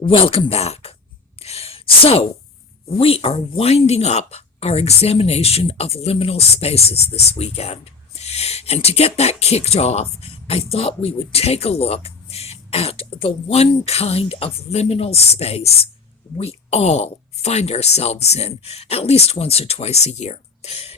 Welcome back. So, we are winding up our examination of liminal spaces this weekend. And to get that kicked off, I thought we would take a look at the one kind of liminal space we all find ourselves in at least once or twice a year.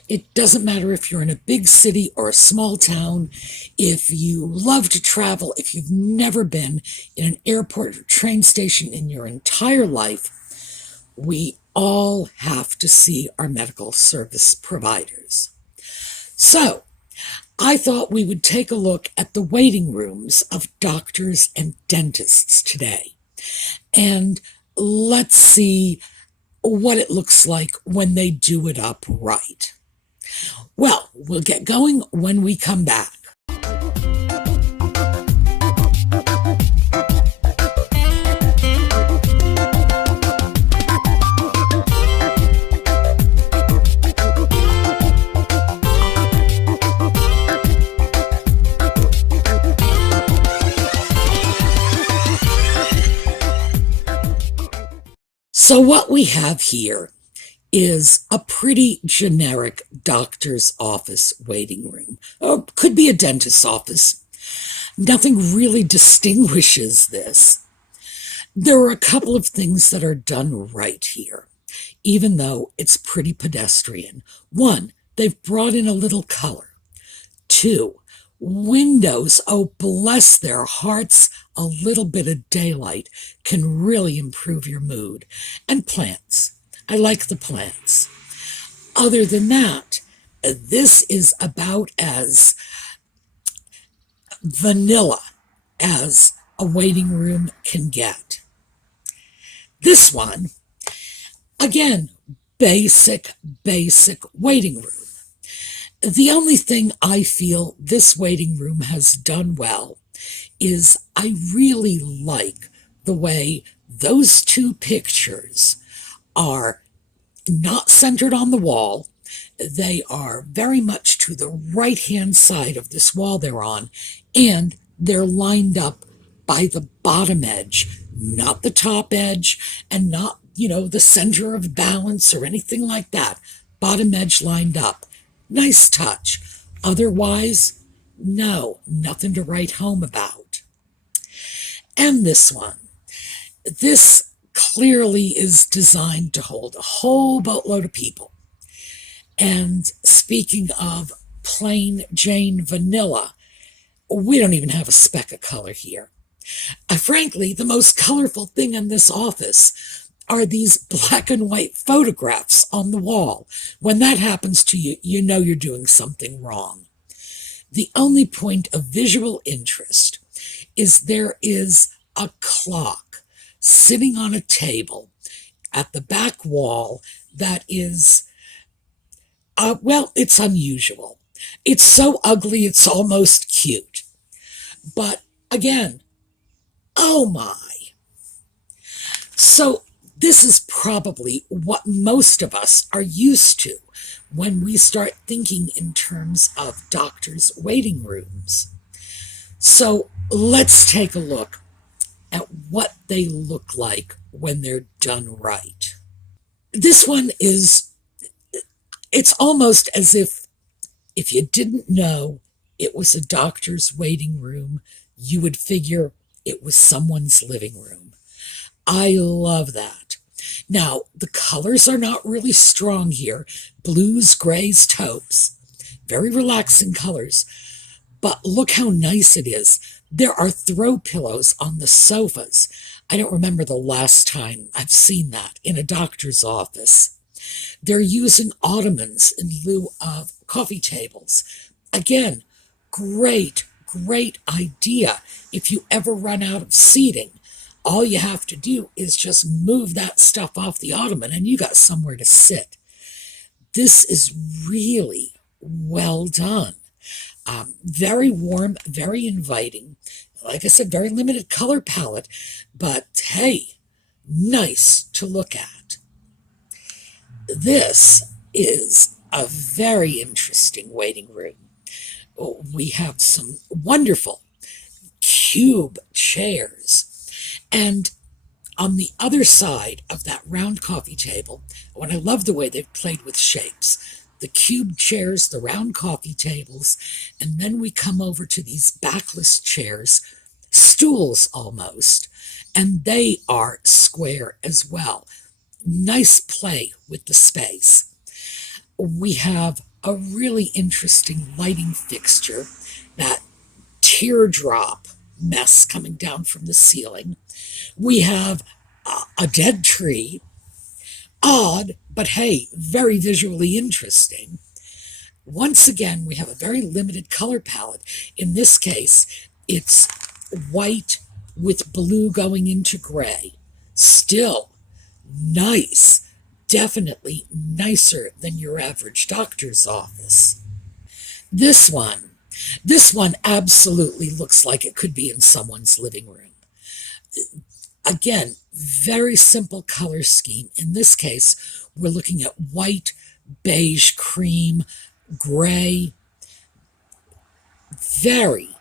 It doesn't matter if you're in a big city or a small town, if you love to travel, if you've never been in an airport or train station in your entire life, we all have to see our medical service providers. So, I thought we would take a look at the waiting rooms of doctors and dentists today. And let's see what it looks like when they do it up right. Well, we'll get going when we come back. So what we have here is a pretty generic doctor's office waiting room, or could be a dentist's office. Nothing really distinguishes this. There are a couple of things that are done right here, even though it's pretty pedestrian. One, they've brought in a little color. Two, windows, oh bless their hearts, a little bit of daylight can really improve your mood. And plants. I like the plants. Other than that, this is about as vanilla as a waiting room can get. This one, again, basic waiting room. The only thing I feel this waiting room has done well is I really like the way those two pictures are not centered on the wall. They are very much to the right-hand side of this wall they're on, and they're lined up by the bottom edge, not the top edge, and not, the center of balance or anything like that. Bottom edge lined up. Nice touch. Otherwise, no, nothing to write home about. And this one. This clearly is designed to hold a whole boatload of people. And speaking of plain Jane vanilla, we don't even have a speck of color here. Frankly, the most colorful thing in this office are these black and white photographs on the wall. When that happens to you, you know you're doing something wrong. The only point of visual interest is there is a clock sitting on a table at the back wall that is, it's unusual. It's so ugly, it's almost cute. But again, oh my. So this is probably what most of us are used to when we start thinking in terms of doctors' waiting rooms. So let's take a look at what they look like when they're done right. This one it's almost as if you didn't know it was a doctor's waiting room, you would figure it was someone's living room. I love that. Now, the colors are not really strong here. Blues, grays, taupes. Very relaxing colors. But look how nice it is. There are throw pillows on the sofas. I don't remember the last time I've seen that in a doctor's office. They're using ottomans in lieu of coffee tables. Again, great idea. If you ever run out of seating, all you have to do is just move that stuff off the ottoman and you got somewhere to sit. This is really well done. Very warm, very inviting. Like I said, very limited color palette, but hey, nice to look at. This is a very interesting waiting room. We have some wonderful cube chairs. And On the other side of that round coffee table, and I love the way they've played with shapes, the cube chairs, the round coffee tables, and then we come over to these backless chairs, stools almost, and they are square as well. Nice play with the space. We have a really interesting lighting fixture, that teardrop mess coming down from the ceiling. We have a dead tree. Odd, but hey, very visually interesting. Once again, we have a very limited color palette. In this case, it's white with blue going into gray. Still nice. Definitely nicer than your average doctor's office. This one absolutely looks like it could be in someone's living room. Again, very simple color scheme. In this case, we're looking at white, beige, cream, gray. Very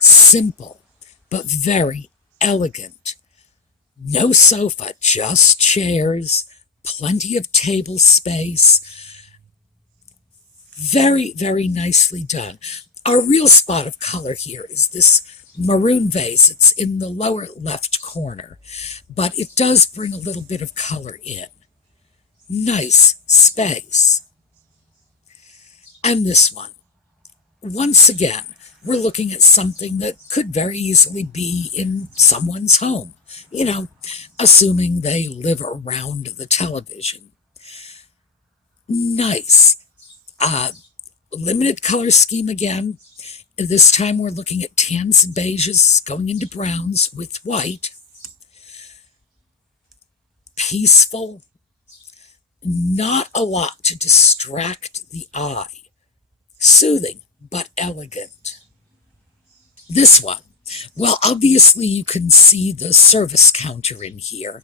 simple, but very elegant. No sofa, just chairs, plenty of table space. Very, very nicely done. Our real spot of color here is this maroon vase. It's in the lower left corner, but it does bring a little bit of color in. Nice space. And this one. Once again, we're looking at something that could very easily be in someone's home, assuming they live around the television. Nice. Limited color scheme again. This time we're looking at tans and beiges going into browns with white. Peaceful. Not a lot to distract the eye. Soothing, but elegant. This one. Well, obviously you can see the service counter in here.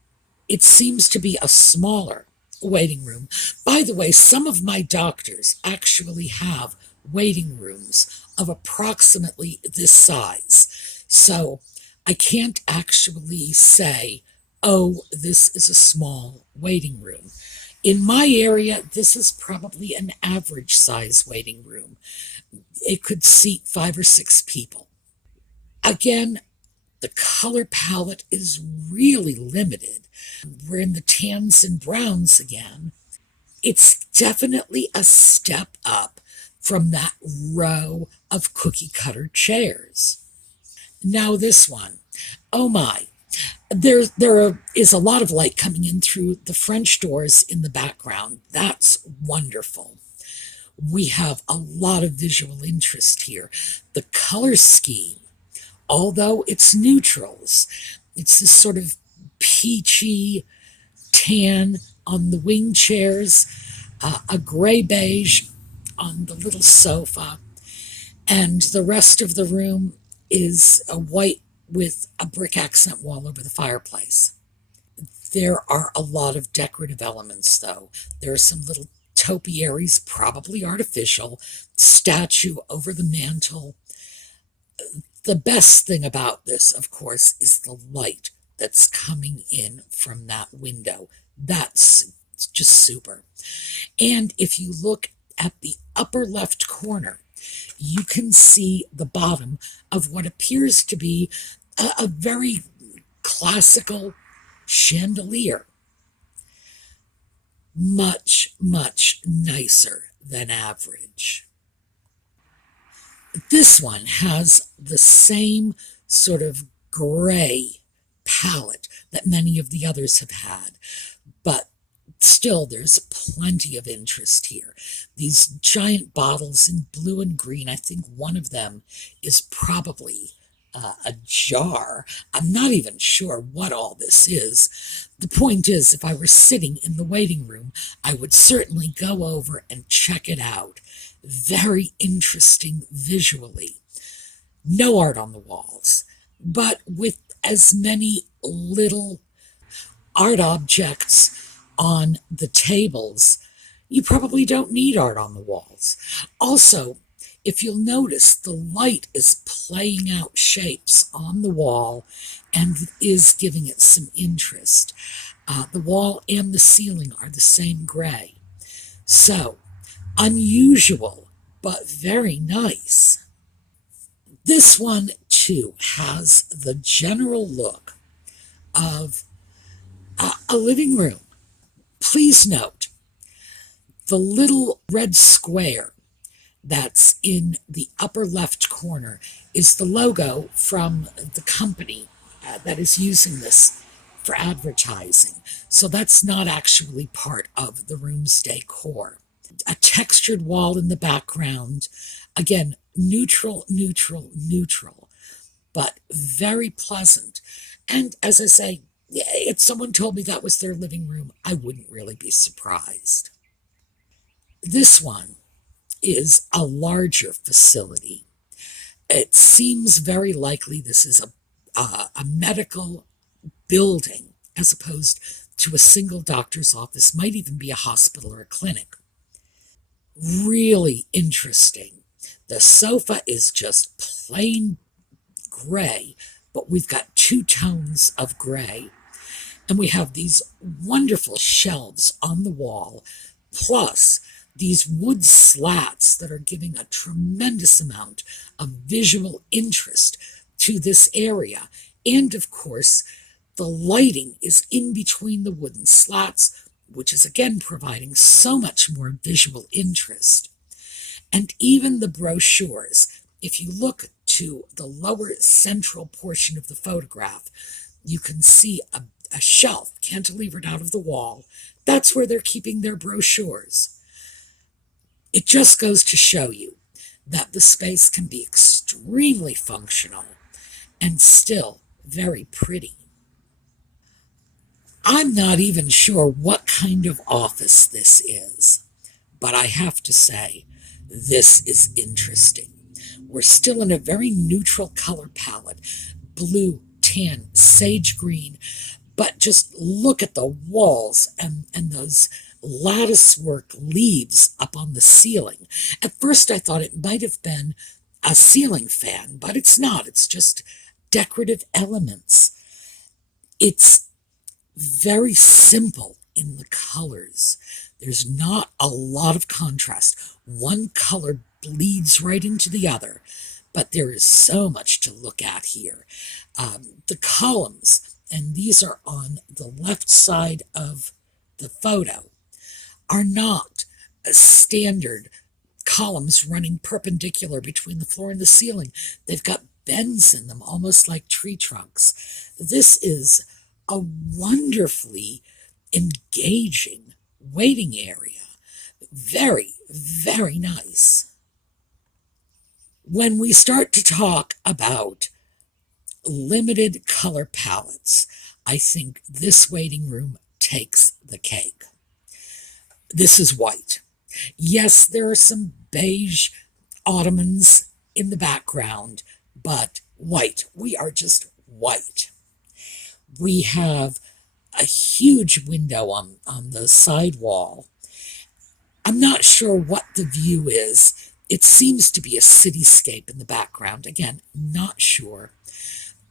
It seems to be a smaller waiting room. By the way, some of my doctors actually have waiting rooms of approximately this size. So I can't actually say, oh, this is a small waiting room. In my area, this is probably an average size waiting room. It could seat 5 or 6 people. Again, the color palette is really limited. We're in the tans and browns again. It's definitely a step up from that row of cookie cutter chairs. Now this one. Oh my. There is a lot of light coming in through the French doors in the background. That's wonderful. We have a lot of visual interest here. The color scheme, although it's neutrals, it's this sort of peachy tan on the wing chairs, a gray beige on the little sofa, and the rest of the room is a white with a brick accent wall over the fireplace. There are a lot of decorative elements, though. There are some little topiaries, probably artificial, statue over the mantle. The best thing about this, of course, is the light that's coming in from that window. That's just super. And if you look at the upper left corner, you can see the bottom of what appears to be a very classical chandelier. Much, much nicer than average. This one has the same sort of gray palette that many of the others have had, but still there's plenty of interest here. These giant bottles in blue and green, I think one of them is probably a jar. I'm not even sure what all this is. The point is, if I were sitting in the waiting room, I would certainly go over and check it out. Very interesting visually. No art on the walls, but with as many little art objects on the tables, you probably don't need art on the walls. Also, if you'll notice, the light is playing out shapes on the wall and is giving it some interest. The wall and the ceiling are the same gray. So, unusual, but very nice. This one, too, has the general look of a living room. Please note, the little red square that's in the upper left corner is the logo from the company that is using this for advertising. So that's not actually part of the room's decor. A textured wall in the background. Again, neutral, neutral, neutral, but very pleasant. And as I say, if someone told me that was their living room, I wouldn't really be surprised. This one is a larger facility. It seems very likely this is a medical building as opposed to a single doctor's office, might even be a hospital or a clinic. Really interesting. The sofa is just plain gray, but we've got two tones of gray. And we have these wonderful shelves on the wall, plus these wood slats that are giving a tremendous amount of visual interest to this area. And of course, the lighting is in between the wooden slats, which is again providing so much more visual interest. And even the brochures, if you look to the lower central portion of the photograph, you can see a shelf cantilevered out of the wall. That's where they're keeping their brochures. It just goes to show you that the space can be extremely functional and still very pretty. I'm not even sure what kind of office this is, but I have to say, this is interesting. We're still in a very neutral color palette, blue, tan, sage green, but just look at the walls and those lattice work leaves up on the ceiling. At first I thought it might have been a ceiling fan, but it's not. It's just decorative elements. It's very simple in the colors. There's not a lot of contrast. One color bleeds right into the other, but there is so much to look at here. The columns, and these are on the left side of the photo, are not standard columns running perpendicular between the floor and the ceiling. They've got bends in them, almost like tree trunks. This is a wonderfully engaging waiting area. Very, very nice. When we start to talk about limited color palettes, I think this waiting room takes the cake. This is white. Yes, there are some beige ottomans in the background, but white. We are just white. We have a huge window on the side wall. I'm not sure what the view is. It seems to be a cityscape in the background. Again, not sure.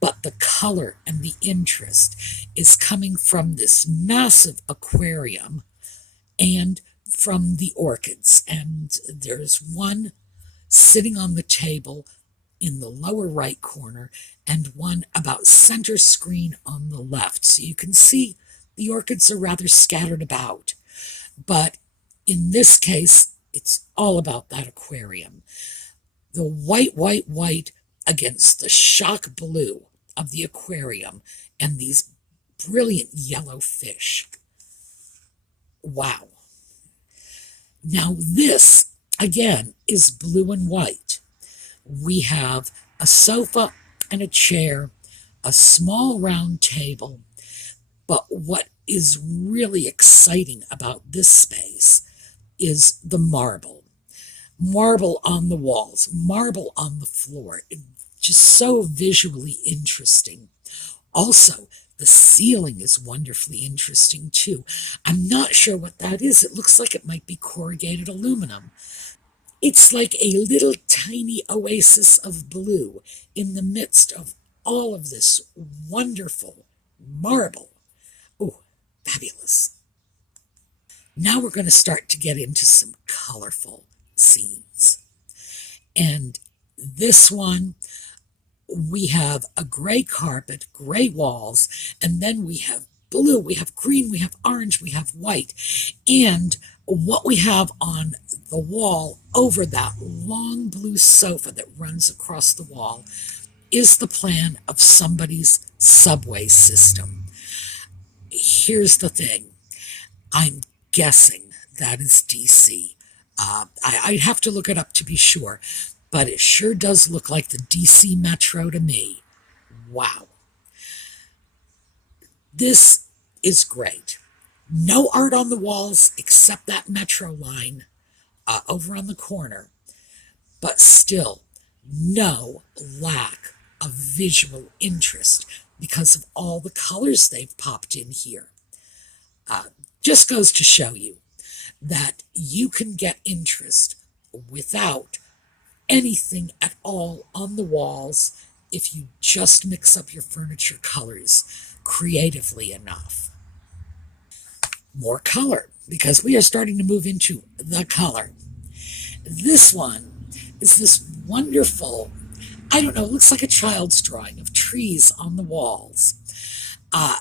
But the color and the interest is coming from this massive aquarium and from the orchids. And there's one sitting on the table in the lower right corner and one about center screen on the left. So you can see the orchids are rather scattered about. But in this case, it's all about that aquarium. The white, white, white against the shock blue of the aquarium and these brilliant yellow fish. Wow. Now this, again, is blue and white. We have a sofa and a chair, a small round table, but what is really exciting about this space is the marble. Marble on the walls, marble on the floor, just so visually interesting. Also, the ceiling is wonderfully interesting too. I'm not sure what that is. It looks like it might be corrugated aluminum. It's like a little tiny oasis of blue in the midst of all of this wonderful marble. Oh, fabulous. Now we're going to start to get into some colorful scenes. And this one, we have a gray carpet, gray walls, and then we have blue, we have green, we have orange, we have white. And what we have on the wall over that long blue sofa that runs across the wall is the plan of somebody's subway system. Here's the thing. I'm guessing that is DC. I'd have to look it up to be sure, but it sure does look like the DC Metro to me. Wow. This is great. No art on the walls except that Metro line over on the corner, but still no lack of visual interest because of all the colors they've popped in here. Just goes to show you that you can get interest without anything at all on the walls if you just mix up your furniture colors creatively enough. More color, because we are starting to move into the color. This one is this wonderful, I don't know, it looks like a child's drawing of trees on the walls.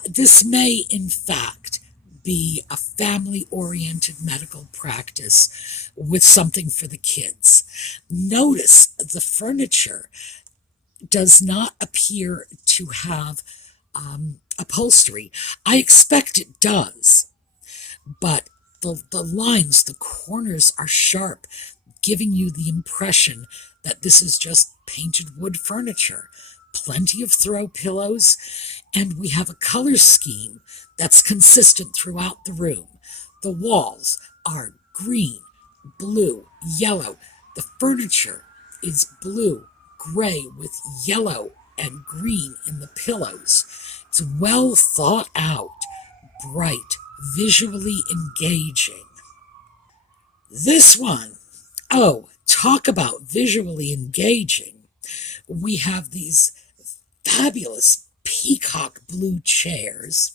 This may, in fact, be a family-oriented medical practice with something for the kids. Notice the furniture does not appear to have upholstery. I expect it does, but the lines, the corners are sharp, giving you the impression that this is just painted wood furniture. Plenty of throw pillows, and we have a color scheme that's consistent throughout the room. The walls are green, blue, yellow. The furniture is blue, gray with yellow and green in the pillows. It's well thought out, bright, visually engaging. This one, oh, talk about visually engaging. We have these fabulous peacock blue chairs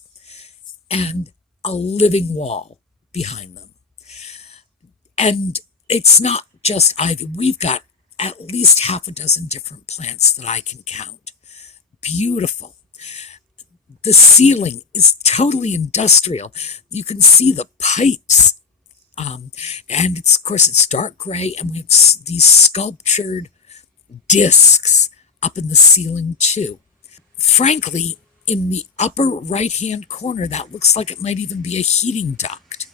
and a living wall behind them. And it's not just ivy. We've got at least half a dozen different plants that I can count. Beautiful. The ceiling is totally industrial. You can see the pipes. And it's, of course, it's dark gray, and we have these sculptured discs up in the ceiling too. Frankly, in the upper right-hand corner, that looks like it might even be a heating duct.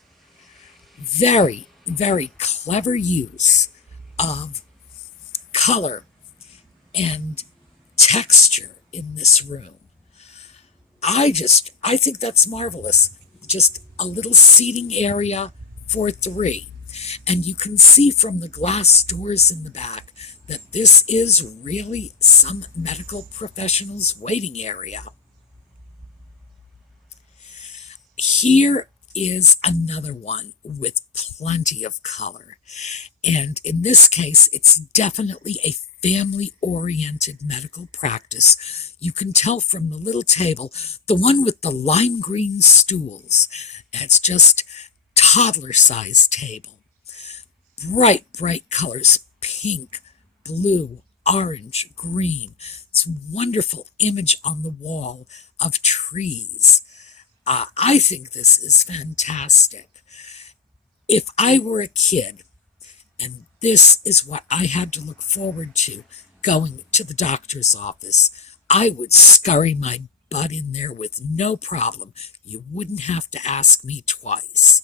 Very, very clever use of color and texture in this room. I think that's marvelous. Just a little seating area for 3. And you can see from the glass doors in the back that this is really some medical professional's waiting area. Here is another one with plenty of color. And in this case, it's definitely a family-oriented medical practice. You can tell from the little table, the one with the lime green stools. It's just toddler-sized table. Bright, bright colors, pink, blue, orange, green. This wonderful image on the wall of trees. I think this is fantastic. If I were a kid, and this is what I had to look forward to going to the doctor's office, I would scurry my butt in there with no problem. You wouldn't have to ask me twice.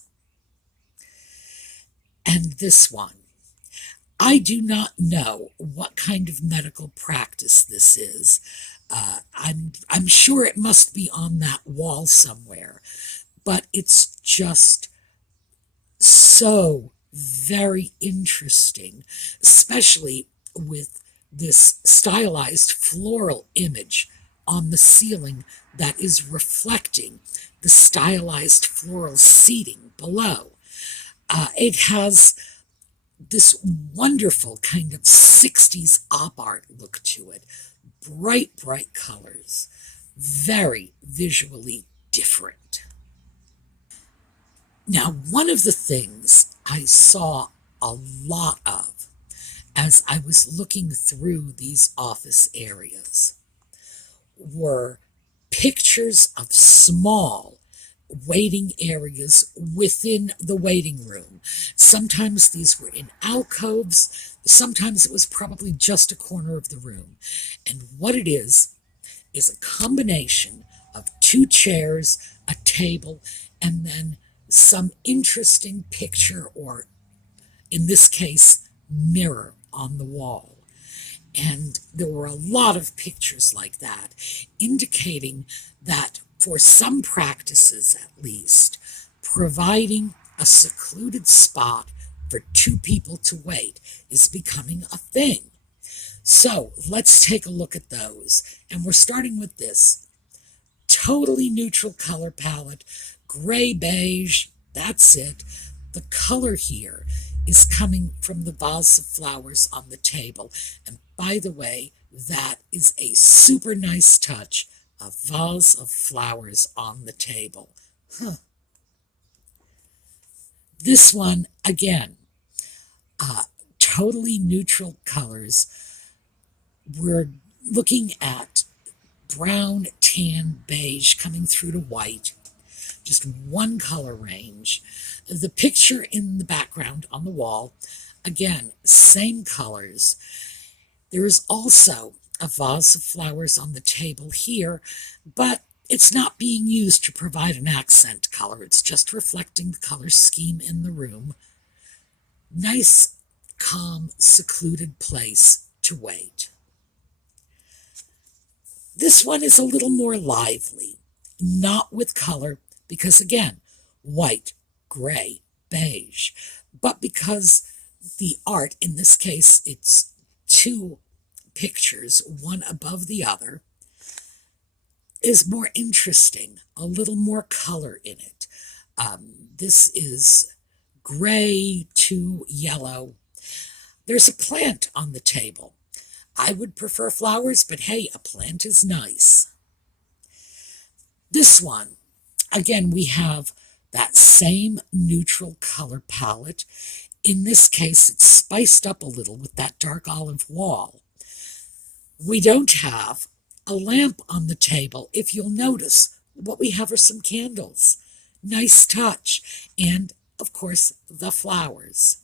And this one, I do not know what kind of medical practice this is. I'm sure it must be on that wall somewhere, but it's just so very interesting, especially with this stylized floral image on the ceiling that is reflecting the stylized floral seating below. It has this wonderful kind of 60s op art look to it. bright, bright colors, very visually different. Now, one of the things I saw a lot of as I was looking through these office areas were pictures of small waiting areas within the waiting room. Sometimes these were in alcoves, sometimes it was probably just a corner of the room. And what it is a combination of 2 chairs, a table, and then some interesting picture, or in this case, mirror on the wall. And there were a lot of pictures like that, indicating that for some practices at least, providing a secluded spot for 2 people to wait is becoming a thing. So let's take a look at those. And we're starting with this totally neutral color palette, gray beige, that's it. The color here is coming from the vase of flowers on the table. And by the way, that is a super nice touch, a vase of flowers on the table. This one, again, totally neutral colors. We're looking at brown, tan, beige coming through to white. Just one color range. The picture in the background on the wall, again, same colors. There is also a vase of flowers on the table here, but it's not being used to provide an accent color. It's just reflecting the color scheme in the room. Nice, calm, secluded place to wait. This one is a little more lively, not with color, because again, white, gray, beige, but because the art, in this case, it's 2 pictures, one above the other, is more interesting, a little more color in it. This is gray to yellow. There's a plant on the table. I would prefer flowers, but hey, a plant is nice. This one, again, we have that same neutral color palette. In this case, it's spiced up a little with that dark olive wall. We don't have a lamp on the table. If you'll notice, what we have are some candles. Nice touch. And, of course, the flowers.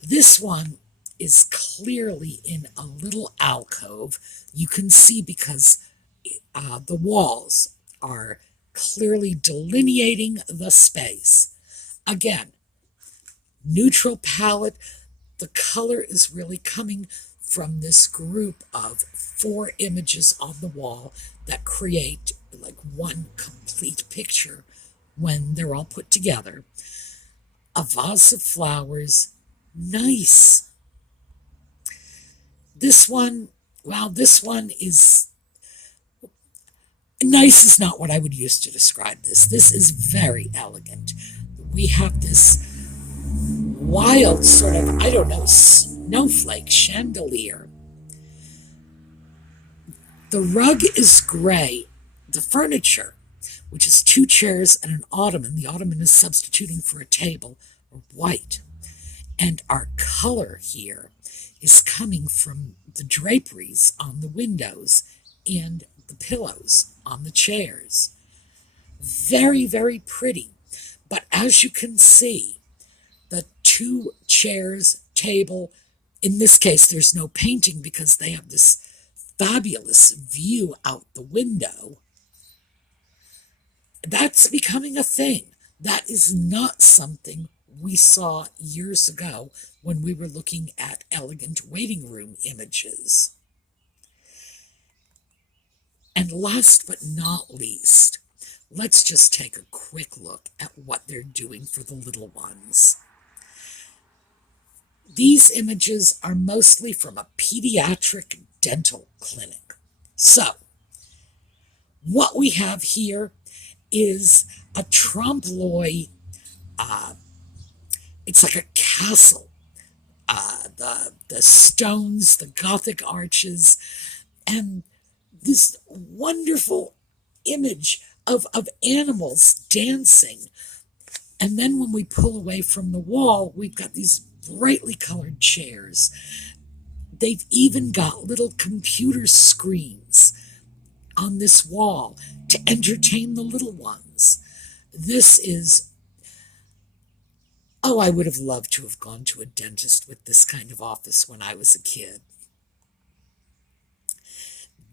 This one is clearly in a little alcove. You can see because the walls are clearly delineating the space. Again, neutral palette. The color is really coming from this group of 4 images on the wall that create like one complete picture when they're all put together. A vase of flowers, nice. This one, well, this one is nice is not what I would use to describe this. This is very elegant. We have this wild sort of, I don't know, snowflake chandelier. The rug is gray. The furniture, which is 2 chairs and an ottoman, the ottoman is substituting for a table, are white. And our color here is coming from the draperies on the windows and the pillows on the chairs. Very, very pretty. But as you can see, the 2 chairs, table, in this case, there's no painting because they have this fabulous view out the window. That's becoming a thing. That is not something we saw years ago when we were looking at elegant waiting room images. And last but not least, let's just take a quick look at what they're doing for the little ones. These images are mostly from a pediatric dental clinic. So, what we have here is a trompe l'oeil. It's like a castle the stones, the Gothic arches, and this wonderful image of animals dancing. And then when we pull away from the wall, we've got these brightly colored chairs. They've even got little computer screens on this wall to entertain the little ones. This is, oh, I would have loved to have gone to a dentist with this kind of office when I was a kid.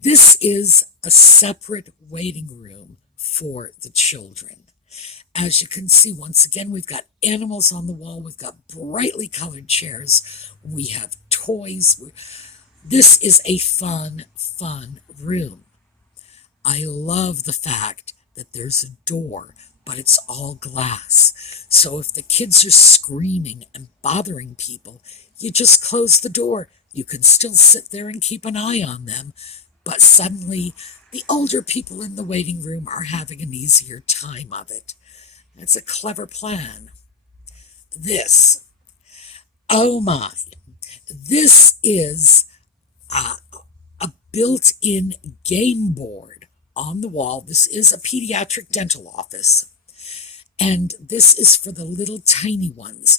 This is a separate waiting room for the children. As you can see, once again, we've got animals on the wall. We've got brightly colored chairs. We have toys. This is a fun, fun room. I love the fact that there's a door, but it's all glass. So if the kids are screaming and bothering people, you just close the door. You can still sit there and keep an eye on them, but suddenly the older people in the waiting room are having an easier time of it. It's a clever plan. This, oh my, this is a built-in game board on the wall. This is a pediatric dental office, and this is for the little tiny ones,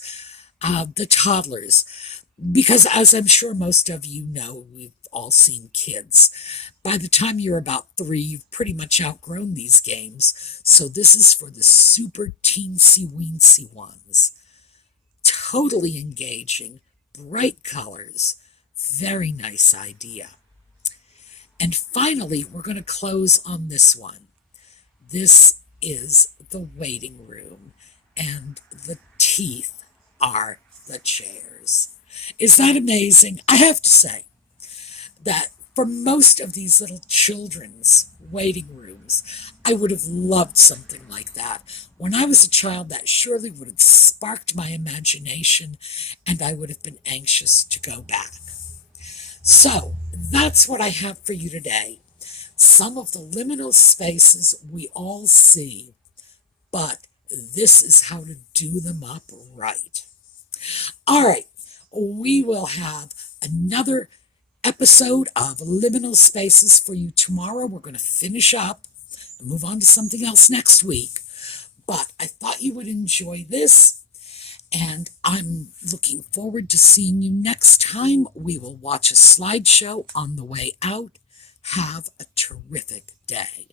the toddlers, because as I'm sure most of you know, we've all seen kids. By the time you're about 3, you've pretty much outgrown these games, so this is for the super teensy-weensy ones. Totally engaging, bright colors, very nice idea. And finally, we're going to close on this one. This is the waiting room, and the teeth are the chairs. Is that amazing? I have to say that for most of these little children's waiting rooms, I would have loved something like that. When I was a child, that surely would have sparked my imagination, and I would have been anxious to go back. So that's what I have for you today. Some of the liminal spaces we all see, but this is how to do them up right. All right, we will have another episode of Liminal Spaces for you tomorrow. We're going to finish up and move on to something else next week. But I thought you would enjoy this, and I'm looking forward to seeing you next time. We will watch a slideshow on the way out. Have a terrific day.